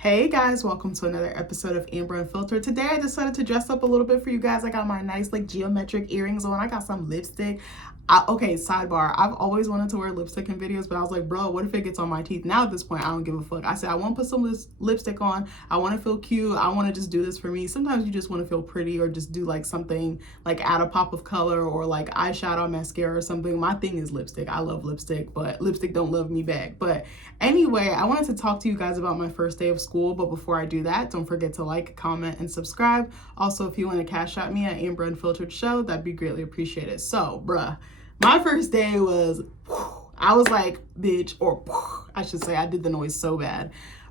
Hey guys, welcome to another episode of Amber Unfiltered. Today I decided to dress up a little bit for you guys. I got my nice like geometric earrings on. I got some lipstick. Okay, sidebar. I've always wanted to wear lipstick in videos, but I was like, bro, what if it gets on my teeth? Now at this point, I don't give a fuck. I said, I want to put some lipstick on. I want to feel cute. I want to just do this for me. Sometimes you just want to feel pretty or just do like something like add a pop of color or like eyeshadow, mascara or something. My thing is lipstick. I love lipstick, but lipstick don't love me back. But anyway, I wanted to talk to you guys about my first day of school, but before I do that, don't forget to like, comment, and subscribe. Also, if you want to cash out me at AmberUnfilteredShow, that'd be greatly appreciated. So, bruh, my first day was, I was like, bitch, or I should say, I did the noise so bad.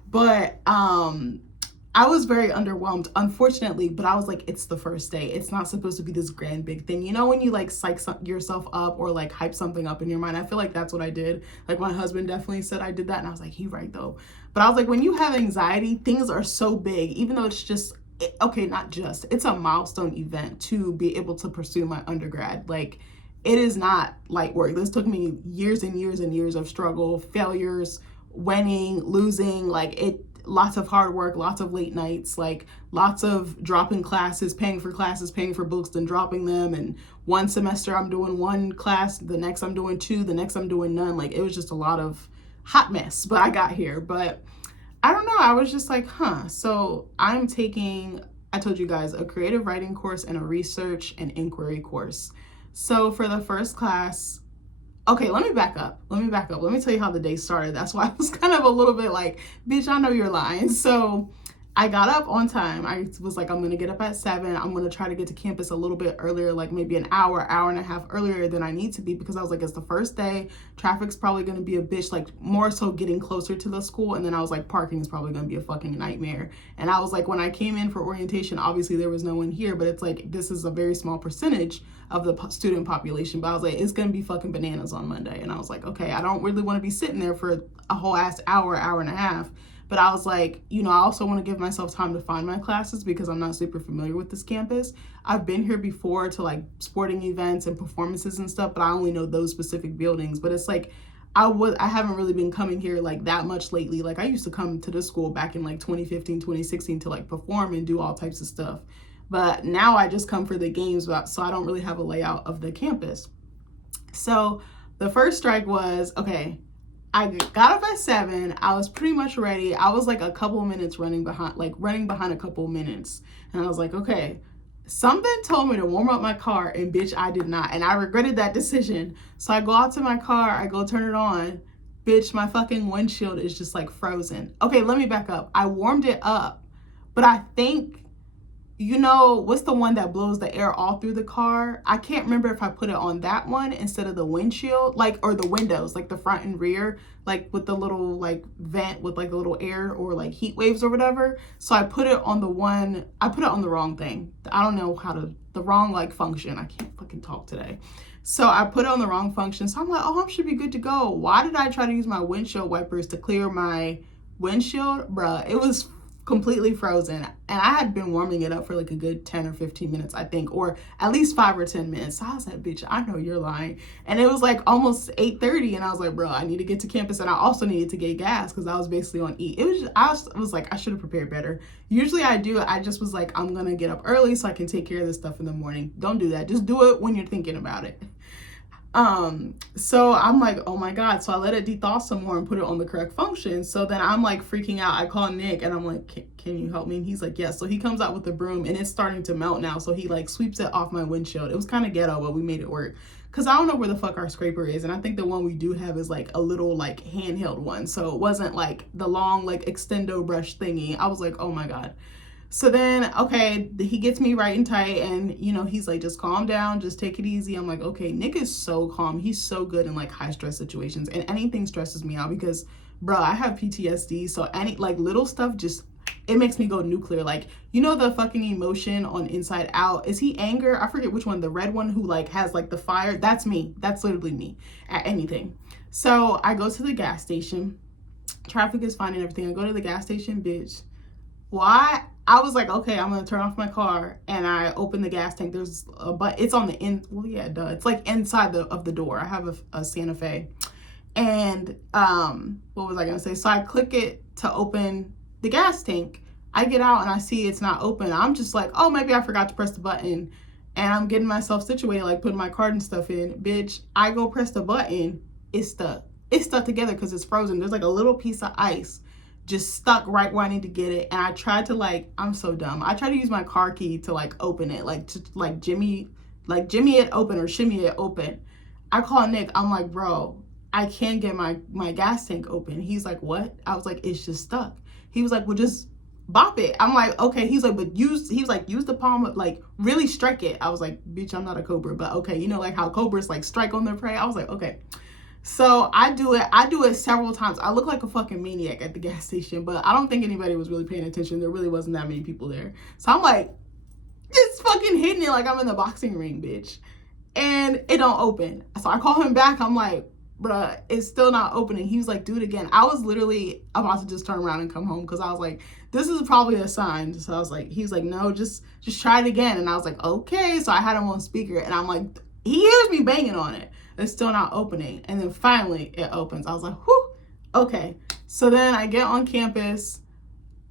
But I was very underwhelmed, unfortunately, but I was like, it's the first day. It's not supposed to be this grand big thing. You know, when you like psych yourself up or like hype something up in your mind, I feel like that's what I did. Like my husband definitely said I did that. And I was like, he's right though. But I was like, when you have anxiety, things are so big, even though it's just, okay, not just, it's a milestone event to be able to pursue my undergrad. Like, it is not light work. This took me years and years and years of struggle, failures, winning, losing, like it, lots of hard work, lots of late nights, like lots of dropping classes, paying for books, then dropping them. And one semester I'm doing one class, the next I'm doing two, the next I'm doing none. Like it was just a lot of hot mess, but I got here. But I don't know, I was just like, so I'm taking, I told you guys, a creative writing course and a research and inquiry course. So for the first class, okay, let me back up. Let me tell you how the day started. That's why I was kind of a little bit like, bitch, I know you're lying. So I got up on time. I was like, I'm going to get up at 7. I'm going to try to get to campus a little bit earlier, like maybe an hour and a half earlier than I need to be, because I was like, it's the first day. Traffic's probably going to be a bitch, like more so getting closer to the school. And then I was like, parking is probably going to be a fucking nightmare. And I was like, when I came in for orientation, obviously there was no one here, but it's like, this is a very small percentage of the student population. But I was like, it's going to be fucking bananas on Monday. And I was like, okay, I don't really want to be sitting there for a whole ass hour and a half. But I was like, you know, I also want to give myself time to find my classes because I'm not super familiar with this campus. I've been here before to like sporting events and performances and stuff, but I only know those specific buildings. But it's like, I haven't really been coming here like that much lately. Like I used to come to this school back in like 2015, 2016 to like perform and do all types of stuff. But now I just come for the games, so I don't really have a layout of the campus. So the first strike was, okay, I got up at 7. I was pretty much ready. I was like a couple minutes running behind a couple minutes. And I was like, okay, something told me to warm up my car, and bitch, I did not. And I regretted that decision. So I go out to my car, I go turn it on. Bitch, my fucking windshield is just like frozen. Okay, let me back up. I warmed it up, but I think, you know, what's the one that blows the air all through the car? I can't remember if I put it on that one instead of the windshield, like, or the windows, like the front and rear, like with the little like vent with like a little air or like heat waves or whatever. So I put it on the wrong thing. I don't know the wrong like function. I can't fucking talk today. So I put it on the wrong function. So I'm like, oh, I should be good to go. Why did I try to use my windshield wipers to clear my windshield? Bruh, it was completely frozen, and I had been warming it up for like a good 10 or 15 minutes, I think, or at least 5 or 10 minutes. So I was like, bitch, I know you're lying. And it was like almost 8:30, and I was like, bro, I need to get to campus, and I also needed to get gas because I was basically on E. I was like, I should have prepared better. Usually I do. I just was like, I'm gonna get up early so I can take care of this stuff in the morning. Don't do that. Just do it when you're thinking about it. So I'm like, oh my God. So I let it dethaw some more and put it on the correct function. So then I'm like freaking out. I call Nick and I'm like, can you help me? And he's like, yes. So he comes out with the broom and it's starting to melt now. So he like sweeps it off my windshield. It was kind of ghetto, but we made it work. Cause I don't know where the fuck our scraper is. And I think the one we do have is like a little like handheld one. So it wasn't like the long like extendo brush thingy. I was like, oh my God. So then, okay, he gets me right and tight, and, you know, he's like, just calm down, just take it easy. I'm like, okay, Nick is so calm. He's so good in like high stress situations, and anything stresses me out because, bro, I have PTSD. So any like little stuff just, it makes me go nuclear. Like, you know, the fucking emotion on Inside Out, is he anger? I forget which one, the red one who like has like the fire. That's me. That's literally me at anything. So I go to the gas station. Traffic is fine and everything. I go to the gas station, bitch. Why? I was like, okay, I'm gonna turn off my car, and I open the gas tank. There's a but it's on the in. Well, yeah, duh. It's like inside of the door. I have a Santa Fe, and what was I gonna say? So I click it to open the gas tank. I get out and I see it's not open. I'm just like, oh, maybe I forgot to press the button. And I'm getting myself situated, like putting my card and stuff in. Bitch, I go press the button. It's stuck. It's stuck together because it's frozen. There's like a little piece of ice just stuck right where I need to get it. And I tried to like, I'm so dumb. I tried to use my car key to like open it, like to like jimmy it open or shimmy it open. I call Nick. I'm like, bro, I can't get my gas tank open. He's like, what? I was like, it's just stuck. He was like, well, just bop it. I'm like, okay. He's like, but use the palm of, like, really strike it. I was like, bitch, I'm not a cobra, but okay. You know, like how cobras like strike on their prey. I was like, okay. So I do it several times. I look like a fucking maniac at the gas station, but I don't think anybody was really paying attention. There really wasn't that many people there. So I'm like, just fucking hitting it like I'm in the boxing ring, bitch. And it don't open. So I call him back. I'm like, bruh, it's still not opening. He was like, do it again. I was literally about to just turn around and come home because I was like, this is probably a sign. So I was like, he's like, no, just try it again. And I was like, okay. So I had him on speaker and I'm like, he hears me banging on it. It's still not opening. And then finally it opens. I was like, whew, okay. So then I get on campus.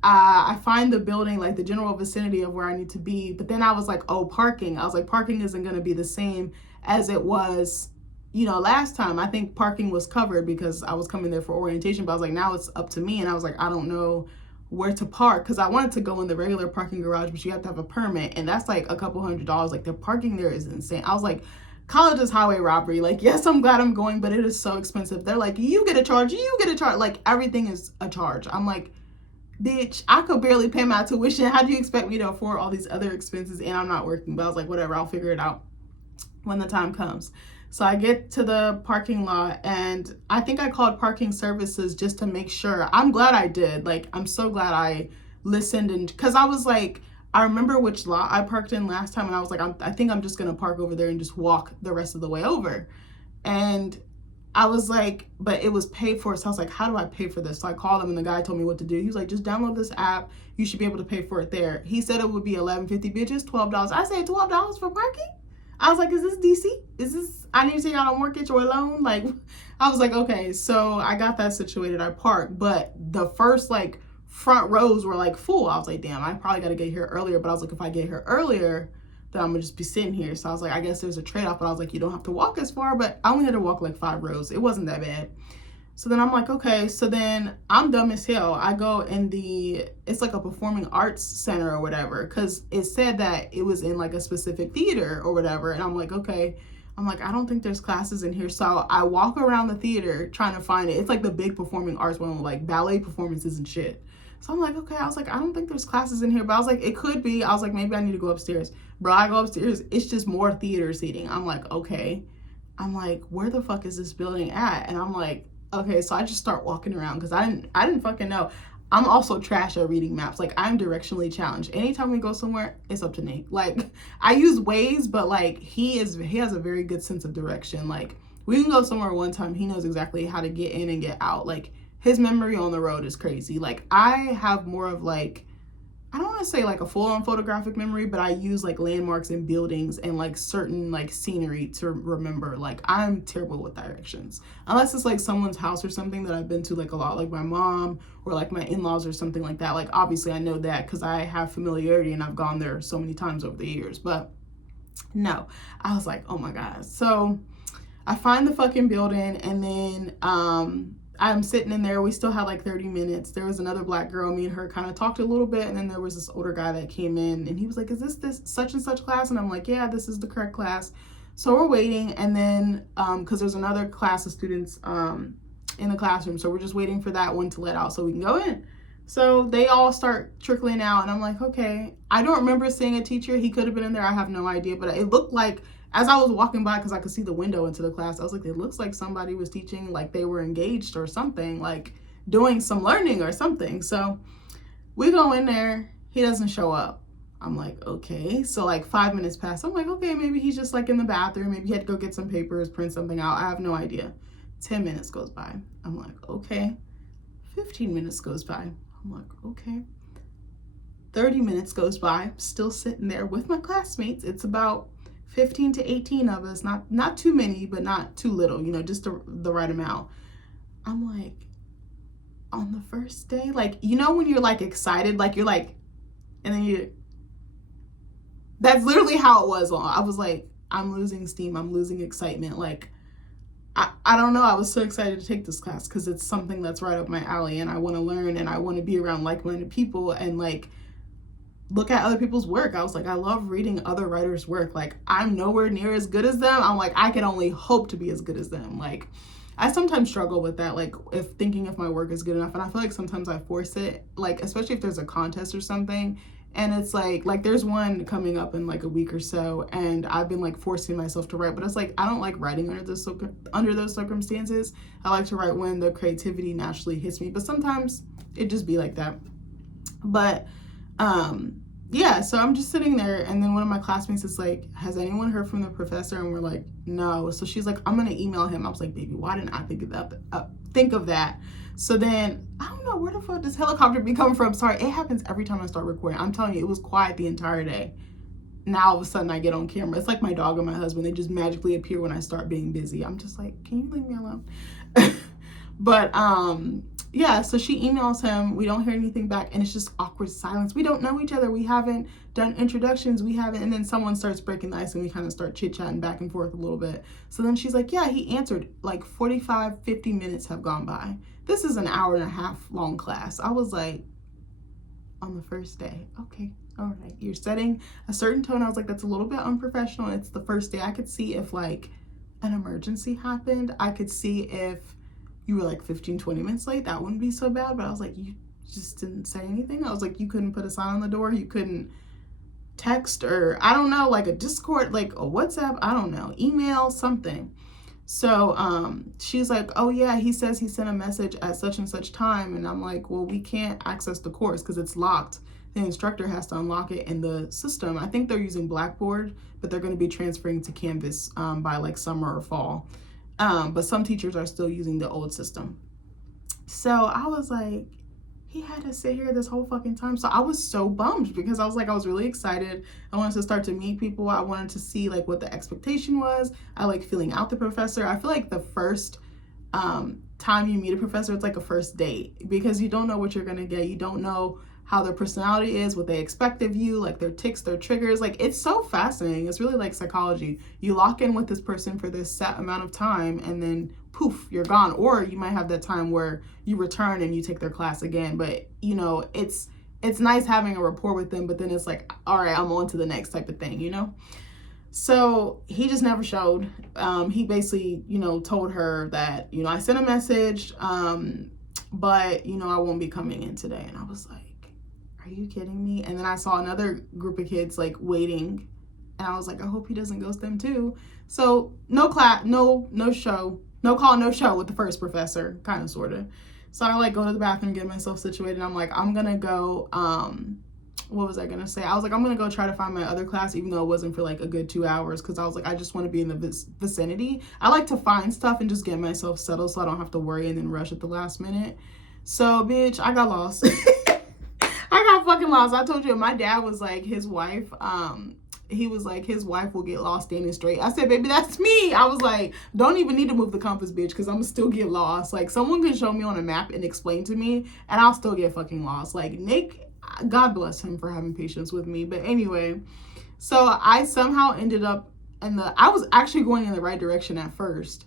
I find the building, like the general vicinity of where I need to be. But then I was like, oh, parking. I was like, parking isn't going to be the same as it was, you know, last time. I think parking was covered because I was coming there for orientation. But I was like, now it's up to me. And I was like, I don't know where to park because I wanted to go in the regular parking garage, but you have to have a permit. And that's like a couple $100. Like the parking there is insane. I was like, college is highway robbery. Like, yes, I'm glad I'm going, but it is so expensive. They're like, you get a charge, you get a charge. Like everything is a charge. I'm like, bitch, I could barely pay my tuition. How do you expect me to afford all these other expenses and I'm not working? But I was like, whatever, I'll figure it out when the time comes. So I get to the parking lot and I think I called parking services just to make sure. I'm glad I did. Like, I'm so glad I listened, and because I was like, I remember which lot I parked in last time and I was like, I think I'm just going to park over there and just walk the rest of the way over. And I was like, but it was paid for. So I was like, how do I pay for this? So I called him and the guy told me what to do. He was like, just download this app. You should be able to pay for it there. He said it would be $11.50, bitches, $12. I said, $12 for parking? I was like, is this DC? Is this, I need to take out a mortgage or a loan? Like, I was like, okay. So I got that situated. I parked, but the first like front rows were like full. I was like, damn, I probably got to get here earlier. But I was like, if I get here earlier, then I'm gonna just be sitting here. So I was like, I guess there's a trade-off, but I was like, you don't have to walk as far, but I only had to walk like 5 rows. It wasn't that bad. So then I'm like, okay. So then I'm dumb as hell. I go in it's like a performing arts center or whatever, because it said that it was in like a specific theater or whatever. And I'm like, okay. I'm like, I don't think there's classes in here. So I walk around the theater trying to find it. It's like the big performing arts one with like ballet performances and shit. So I'm like, okay. I was like, I don't think there's classes in here, but I was like, it could be. I was like, maybe I need to go upstairs. Bro, I go upstairs. It's just more theater seating. I'm like, okay. I'm like, where the fuck is this building at? And I'm like, okay. So I just start walking around because I didn't fucking know. I'm also trash at reading maps. Like, I'm directionally challenged. Anytime we go somewhere, it's up to Nate. Like, I use Waze, but like he has a very good sense of direction. Like, we can go somewhere one time, he knows exactly how to get in and get out. Like, his memory on the road is crazy. Like, I have more of like, I don't want to say like a full-on photographic memory, but I use like landmarks and buildings and like certain like scenery to remember. Like, I'm terrible with directions. Unless it's like someone's house or something that I've been to like a lot, like my mom or like my in-laws or something like that. Like, obviously I know that because I have familiarity and I've gone there so many times over the years. But no, I was like, oh my God. So I find the fucking building and then I'm sitting in there. We still had like 30 minutes. There was another black girl. Me and her kind of talked a little bit. And then there was this older guy that came in and he was like, is this such and such class? And I'm like, yeah, this is the correct class. So we're waiting. And then, cause there's another class of students in the classroom. So we're just waiting for that one to let out so we can go in. So they all start trickling out and I'm like, okay. I don't remember seeing a teacher. He could have been in there. I have no idea, but it looked like, as I was walking by, because I could see the window into the class, I was like, it looks like somebody was teaching, like they were engaged or something, like doing some learning or something. So we go in there, he doesn't show up. I'm like, okay. So like 5 minutes pass. I'm like, okay, maybe he's just like in the bathroom. Maybe he had to go get some papers, print something out. I have no idea. 10 minutes goes by. I'm like, okay. 15 minutes goes by. I'm like, okay. 30 minutes goes by. Still sitting there with my classmates. It's about 15 to 18 of us, not too many, but not too little, you know, just the right amount. I'm like, on the first day, like, you know, when you're like excited, like you're like, and then that's literally how it was. I was like, I'm losing steam. I'm losing excitement. Like, I don't know. I was so excited to take this class because it's something that's right up my alley and I want to learn and I want to be around like-minded people and like look at other people's work. I was like, I love reading other writers' work. Like, I'm nowhere near as good as them. I'm like, I can only hope to be as good as them. Like, I sometimes struggle with that, like if thinking if my work is good enough. And I feel like sometimes I force it, like especially if there's a contest or something. And it's like there's one coming up in like a week or so, and I've been like forcing myself to write, but it's like I don't like writing under those circumstances. I like to write when the creativity naturally hits me, but sometimes it just be like that. But yeah, so I'm just sitting there, and then one of my classmates is like, has anyone heard from the professor? And we're like, no. So she's like, I'm gonna email him. I was like, baby, why didn't I think of that? So then, I don't know, where the fuck does helicopter be coming from? Sorry, it happens every time I start recording. I'm telling you, it was quiet the entire day. Now all of a sudden I get on camera. It's like my dog and my husband. They just magically appear when I start being busy. I'm just like, can you leave me alone? But yeah, so she emails him. We don't hear anything back, and it's just awkward silence. We don't know each other. We haven't done introductions. We haven't. And then someone starts breaking the ice, and we kind of start chit-chatting back and forth a little bit. So then she's like, yeah, he answered. Like 45, 50 minutes have gone by. This is an hour and a half long class. I was like, on the first day, okay, all right. You're setting a certain tone. I was like, that's a little bit unprofessional. It's the first day. I could see if like an emergency happened. I could see if you were like 15, 20 minutes late. That wouldn't be so bad. But I was like, you just didn't say anything. I was like, you couldn't put a sign on the door. You couldn't text or I don't know, like a Discord, like a WhatsApp, I don't know, email, something. So she's like, oh yeah, he says he sent a message at such and such time. And I'm like, well, we can't access the course because it's locked. The instructor has to unlock it in the system. I think they're using Blackboard, but they're going to be transferring to Canvas by like summer or fall. But some teachers are still using the old system. So I was like, he had to sit here this whole fucking time. So I was so bummed because I was like, I was really excited. I wanted to start to meet people. I wanted to see like what the expectation was. I like feeling out the professor. I feel like the first time you meet a professor, it's like a first date because you don't know what you're going to get. You don't know how their personality is, what they expect of you, like their tics, their triggers. Like, it's so fascinating. It's really like psychology. You lock in with this person for this set amount of time and then poof, you're gone. Or you might have that time where you return and you take their class again. But you know, it's nice having a rapport with them, but then it's like, all right, I'm on to the next type of thing, you know? So he just never showed. He basically, you know, told her that, you know, I sent a message, but, you know, I won't be coming in today. And I was like, are you kidding me? And then I saw another group of kids like waiting. And I was like, I hope he doesn't ghost them too. So no class, no show, no call, no show with the first professor, kind of, sort of. So I like go to the bathroom, get myself situated. I'm like, I'm going to go, what was I going to say? I was like, I'm going to go try to find my other class, even though it wasn't for like a good 2 hours. Cause I was like, I just want to be in the vicinity. I like to find stuff and just get myself settled so I don't have to worry and then rush at the last minute. So bitch, I got lost. I got fucking lost. I told you, my dad was like, his wife, he was like, his wife will get lost standing straight. I said, baby, that's me. I was like, don't even need to move the compass, bitch, because I'm gonna still get lost. Like, someone can show me on a map and explain to me, and I'll still get fucking lost. Like, Nick, God bless him for having patience with me. But anyway, so I somehow ended up I was actually going in the right direction at first.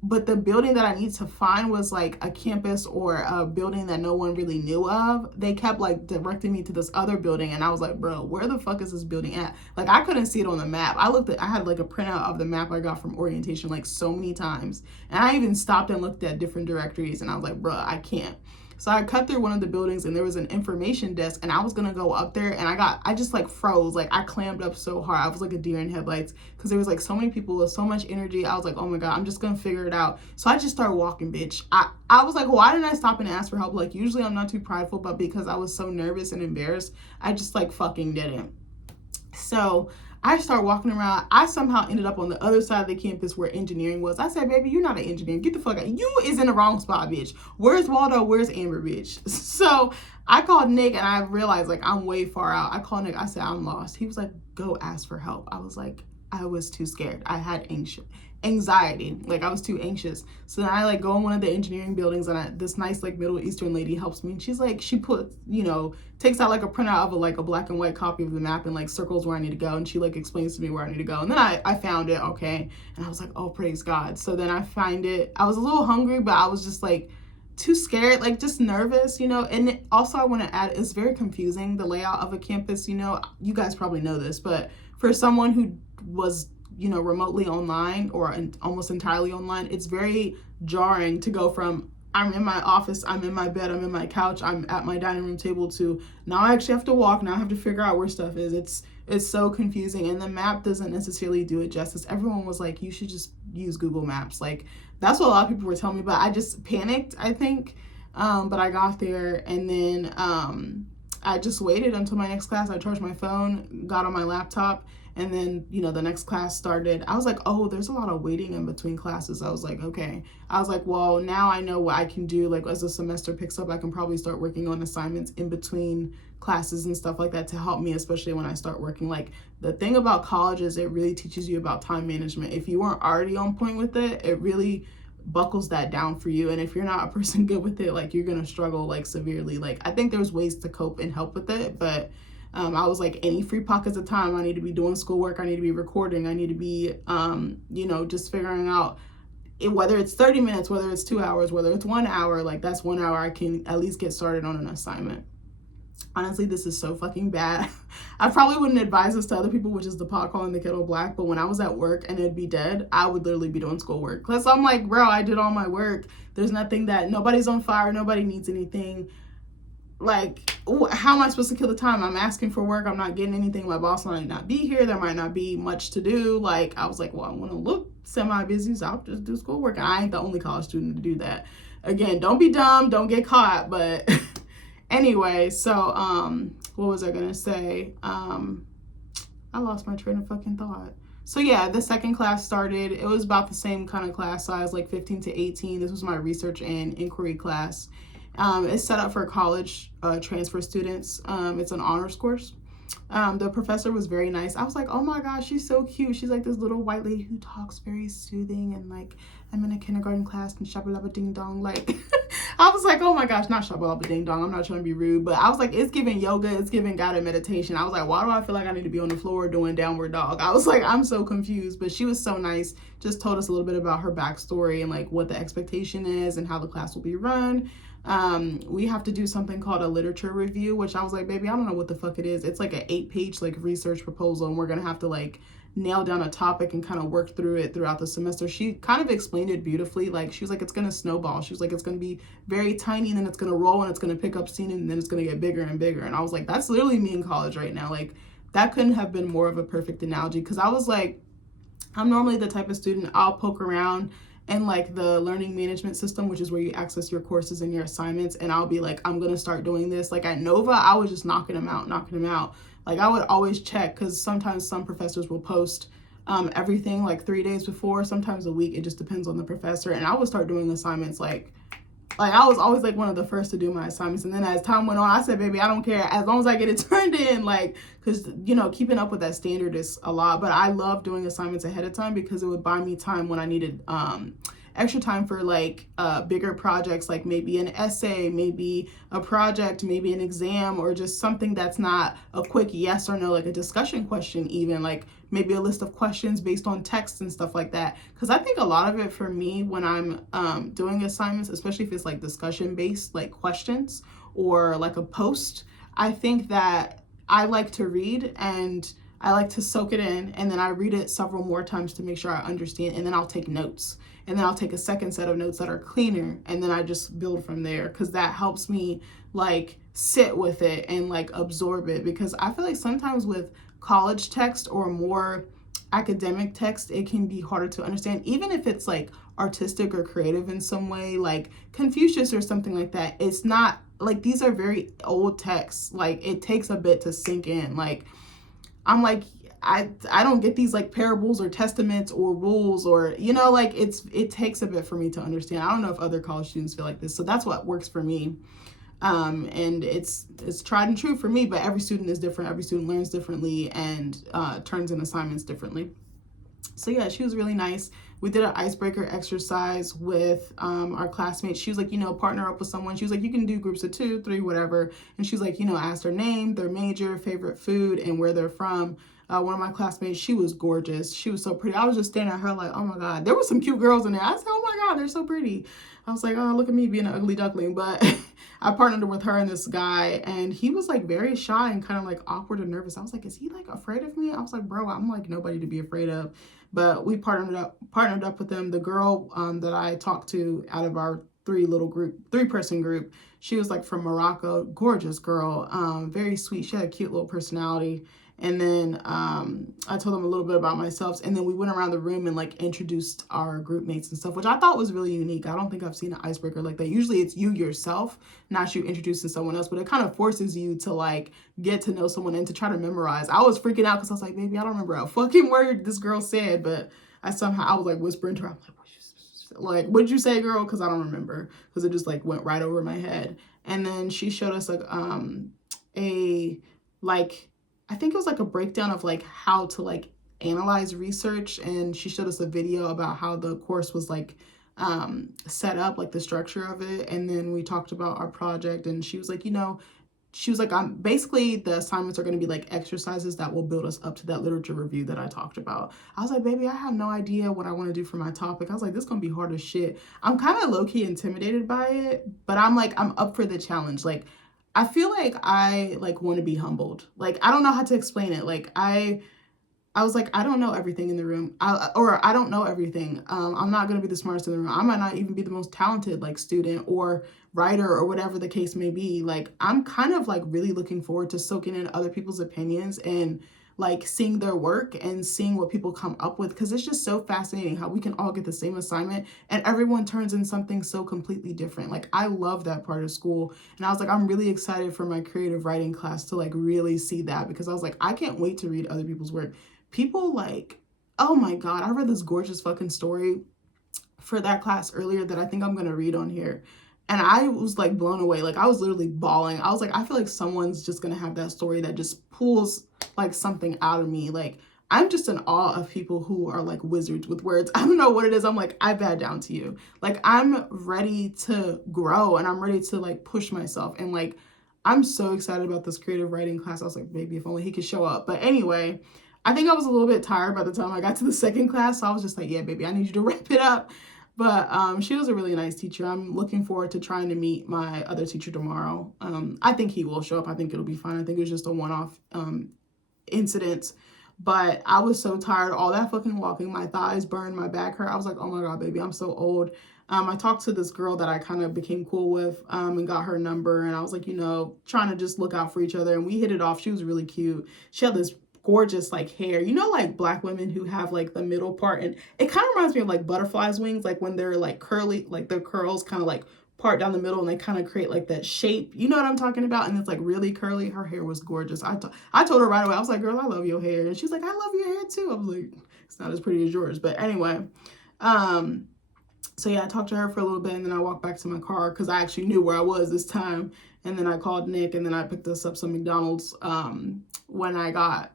But the building that I needed to find was like a campus or a building that no one really knew of. They kept like directing me to this other building. And I was like, bro, where the fuck is this building at? Like, I couldn't see it on the map. I had like a printout of the map I got from orientation like so many times. And I even stopped and looked at different directories. And I was like, bro, I can't. So I cut through one of the buildings and there was an information desk and I was going to go up there and I just like froze. Like, I clammed up so hard. I was like a deer in headlights because there was like so many people with so much energy. I was like, oh my God, I'm just going to figure it out. So I just started walking, bitch. I was like, why didn't I stop and ask for help? Like, usually I'm not too prideful, but because I was so nervous and embarrassed, I just like fucking didn't. So I started walking around. I somehow ended up on the other side of the campus where engineering was. I said, baby, you're not an engineer. Get the fuck out. You is in the wrong spot, bitch. Where's Waldo? Where's Amber, bitch? So I called Nick and I realized like I'm way far out. I called Nick. I said, I'm lost. He was like, go ask for help. I was like, I was too scared. I had anxiety. Like, I was too anxious. So then I like go in one of the engineering buildings, and this nice like Middle Eastern lady helps me, and she's like, she puts, takes out like a printout of a black and white copy of the map and like circles where I need to go, and she like explains to me where I need to go. And then I found it, okay, and I was like, oh, praise God. So then I find it. I was a little hungry, but I was just like too scared, like just nervous, and also I want to add, it's very confusing, the layout of a campus. You guys probably know this, but for someone who was remotely online or almost entirely online, it's very jarring to go from I'm in my office, I'm in my bed, I'm in my couch, I'm at my dining room table to now I actually have to walk, now I have to figure out where stuff is. It's so confusing, and the map doesn't necessarily do it justice. Everyone was like, you should just use Google Maps. Like, that's what a lot of people were telling me, but I just panicked, I think. But I got there, and then I just waited until my next class. I charged my phone, got on my laptop, and then, the next class started. I was like, oh, there's a lot of waiting in between classes. I was like, okay. I was like, well, now I know what I can do. Like, as the semester picks up, I can probably start working on assignments in between classes and stuff like that to help me, especially when I start working. Like, the thing about college is it really teaches you about time management. If you weren't already on point with it, it really buckles that down for you. And if you're not a person good with it, like, you're gonna struggle like severely. Like, I think there's ways to cope and help with it, but I was like, any free pockets of time, I need to be doing schoolwork, I need to be recording, I need to be just figuring out whether it's 30 minutes, whether it's 2 hours, whether it's 1 hour. Like, that's 1 hour I can at least get started on an assignment. Honestly, this is so fucking bad. I probably wouldn't advise this to other people, which is the pot calling the kettle black, but when I was at work and it'd be dead, I would literally be doing schoolwork. Because I'm like, bro, I did all my work. There's nothing that, nobody's on fire, nobody needs anything. Like, how am I supposed to kill the time? I'm asking for work, I'm not getting anything, my boss might not be here, there might not be much to do. Like, I was like, well, I want to look semi-busy, so I'll just do schoolwork. And I ain't the only college student to do that. Again, don't be dumb, don't get caught, but anyway, so what was I gonna say? I lost my train of fucking thought. So yeah, the second class started. It was about the same kind of class size, like 15 to 18. This was my research and inquiry class. It's set up for college transfer students. It's an honors course. The professor was very nice. I was like, oh my gosh, she's so cute. She's like this little white lady who talks very soothing, and like, I'm in a kindergarten class and shabba ding dong. Like, I was like, oh my gosh, not shabba ding dong. I'm not trying to be rude, but I was like, it's giving yoga, it's giving guided meditation. I was like, why do I feel like I need to be on the floor doing downward dog? I was like, I'm so confused, but she was so nice. Just told us a little bit about her backstory and like what the expectation is and how the class will be run. We have to do something called a literature review, which I was like, baby, I don't know what the fuck it is. It's like an 8-page like research proposal, and we're gonna have to like nail down a topic and kind of work through it throughout the semester. She kind of explained it beautifully. Like, she was like, it's gonna snowball. She was like, it's gonna be very tiny, and then it's gonna roll, and it's gonna pick up steam, and then it's gonna get bigger and bigger. And I was like, that's literally me in college right now. Like, that couldn't have been more of a perfect analogy, because I was like, I'm normally the type of student, I'll poke around and like the learning management system, which is where you access your courses and your assignments, and I'll be like, I'm gonna start doing this. Like at Nova, I was just knocking them out. Like, I would always check, because sometimes some professors will post everything like 3 days before, sometimes a week. It just depends on the professor. And I would start doing assignments like I was always like one of the first to do my assignments. And then as time went on, I said, baby, I don't care, as long as I get it turned in. Like, because keeping up with that standard is a lot. But I love doing assignments ahead of time, because it would buy me time when I needed extra time for like bigger projects, like maybe an essay, maybe a project, maybe an exam, or just something that's not a quick yes or no, like a discussion question, even like maybe a list of questions based on text and stuff like that. Because I think a lot of it for me when I'm doing assignments, especially if it's like discussion based, like questions or like a post, I think that I like to read and I like to soak it in, and then I read it several more times to make sure I understand, and then I'll take notes, and then I'll take a second set of notes that are cleaner, and then I just build from there, because that helps me like sit with it and like absorb it. Because I feel like sometimes with college text or more academic text, it can be harder to understand, even if it's like artistic or creative in some way, like Confucius or something like that. It's not like, these are very old texts, like it takes a bit to sink in. Like, I'm like, I don't get these like parables or testaments or rules, or like it takes a bit for me to understand. I don't know if other college students feel like this, so that's what works for me. And it's tried and true for me, but every student is different, every student learns differently and turns in assignments differently. So yeah, she was really nice. We did an icebreaker exercise with our classmates. She was like, partner up with someone. She was like, you can do groups of 2, 3, whatever. And she was like, ask their name, their major, favorite food, and where they're from. One of my classmates, she was gorgeous. She was so pretty. I was just staring at her like, oh my God. There were some cute girls in there. I said, oh my God, they're so pretty. I was like, oh, look at me being an ugly duckling. But I partnered with her and this guy, and he was like very shy and kind of like awkward and nervous. I was like, is he like afraid of me? I was like, bro, I'm like nobody to be afraid of. But we partnered up with them. The girl that I talked to out of our 3-person group, she was like from Morocco, gorgeous girl, very sweet. She had a cute little personality. And then I told them a little bit about myself, and then we went around the room and like introduced our group mates and stuff, which I thought was really unique. I don't think I've seen an icebreaker like that. Usually it's you yourself, not you introducing someone else, but it kind of forces you to like get to know someone and to try to memorize. I was freaking out because I was like, baby, I don't remember a fucking word this girl said, but I was like whispering to her. I'm like, what'd you say, girl? Because I don't remember, because it just like went right over my head. And then she showed us like I think it was like a breakdown of like how to like analyze research, and she showed us a video about how the course was like set up, like the structure of it. And then we talked about our project, and she was like, I'm basically the assignments are going to be like exercises that will build us up to that literature review that I talked about. I was like, baby, I have no idea what I want to do for my topic. I was like, this is going to be hard as shit. I'm kind of low-key intimidated by it, but I'm up for the challenge. Like, I feel like I like want to be humbled. Like, I don't know how to explain it. Like, I was like, I don't know everything in the room, or I don't know everything. I'm not going to be the smartest in the room. I might not even be the most talented like student or writer or whatever the case may be. Like, I'm kind of like really looking forward to soaking in other people's opinions and like seeing their work and seeing what people come up with, because it's just so fascinating how we can all get the same assignment and everyone turns in something so completely different. Like, I love that part of school, and I was like, I'm really excited for my creative writing class to like really see that, because I was like, I can't wait to read other people's work. People like, oh my God, I read this gorgeous fucking story for that class earlier that I think I'm gonna read on here. And I was like blown away. Like, I was literally bawling. I was like, I feel like someone's just gonna have that story that just pulls like something out of me. Like, I'm just in awe of people who are like wizards with words. I don't know what it is. I'm like, I bow down to you. Like, I'm ready to grow and I'm ready to like push myself. And like, I'm so excited about this creative writing class. I was like, maybe if only he could show up. But anyway, I think I was a little bit tired by the time I got to the second class. So I was just like, yeah, baby, I need you to wrap it up. But she was a really nice teacher. I'm looking forward to trying to meet my other teacher tomorrow. I think he will show up. I think it'll be fine. I think it was just a one-off incident. But I was so tired. All that fucking walking, my thighs burned, my back hurt. I was like, oh my God, baby, I'm so old. I talked to this girl that I kind of became cool with and got her number. And I was like, trying to just look out for each other. And we hit it off. She was really cute. She had this gorgeous like hair, like Black women who have like the middle part, and it kind of reminds me of like butterflies' wings, like when they're like curly, like their curls kind of like part down the middle and they kind of create like that shape, you know what I'm talking about, and it's like really curly. Her hair was gorgeous. I told her right away, I was like, girl, I love your hair. And she's like, I love your hair too. I was like, it's not as pretty as yours, but anyway. So yeah, I talked to her for a little bit, and then I walked back to my car because I actually knew where I was this time. And then I called Nick, and then I picked us up some McDonald's when I got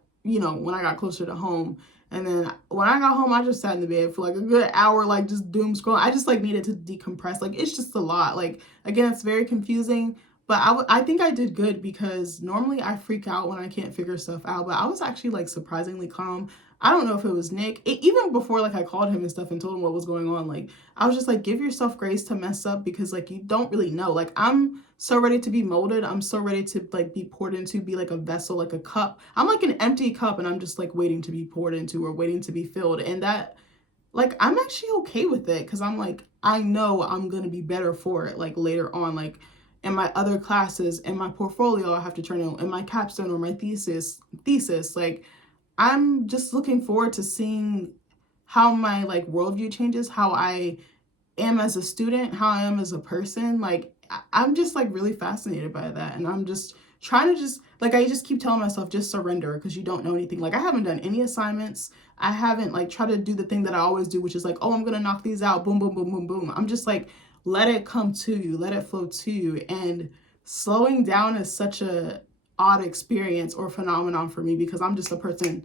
closer to home. And then when I got home, I just sat in the bed for like a good hour, like just doom scrolling. I just like needed to decompress. Like, it's just a lot. Like, again, it's very confusing, but I think I did good, because normally I freak out when I can't figure stuff out, but I was actually like surprisingly calm. I don't know if it was Nick. Even before like I called him and stuff and told him what was going on, like I was just like, give yourself grace to mess up, because like you don't really know. Like, I'm so ready to be molded. I'm so ready to like be poured into, be like a vessel, like a cup. I'm like an empty cup, and I'm just like waiting to be poured into or waiting to be filled. And that, like, I'm actually okay with it, because I'm like, I know I'm gonna be better for it like later on, like in my other classes, in my portfolio I have to turn in my capstone or my thesis. Like, I'm just looking forward to seeing how my like worldview changes, how I am as a student, how I am as a person. Like, I'm just like really fascinated by that. And I'm just trying to I just keep telling myself, just surrender, because you don't know anything. Like, I haven't done any assignments. I haven't like tried to do the thing that I always do, which is like, oh, I'm going to knock these out. Boom, boom, boom, boom, boom. I'm just like, let it come to you. Let it flow to you. And slowing down is such a odd experience or phenomenon for me, because I'm just a person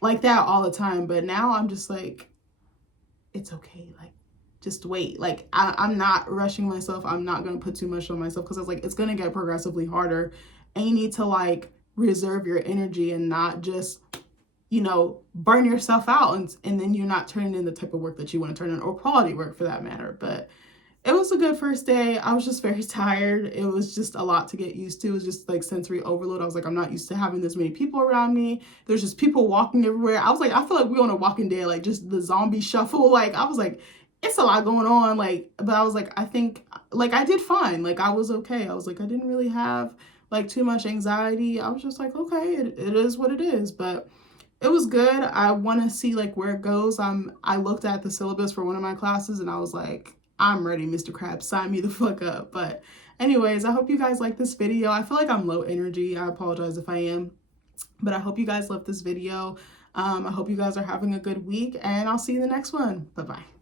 like that all the time. But now I'm just like, it's okay. Like, just wait. Like, I'm not rushing myself. I'm not going to put too much on myself, because I was like, it's going to get progressively harder. And you need to like reserve your energy and not just, you know, burn yourself out. And then you're not turning in the type of work that you want to turn in, or quality work for that matter. But it was a good first day. I was just very tired. It was just a lot to get used to. It was just like sensory overload. I was like, I'm not used to having this many people around me. There's just people walking everywhere. I was like, I feel like we're on a Walking Dead, like just the zombie shuffle. Like, I was like, it's a lot going on. Like, but I was like, I think like I did fine. Like, I was okay. I was like, I didn't really have like too much anxiety. I was just like, okay, it is what it is. But it was good. I want to see like where it goes. I looked at the syllabus for one of my classes and I was like, I'm ready, Mr. Krabs, sign me the fuck up. But anyways, I hope you guys like this video. I feel like I'm low energy. I apologize if I am, but I hope you guys love this video. I hope you guys are having a good week, and I'll see you in the next one. Bye-bye.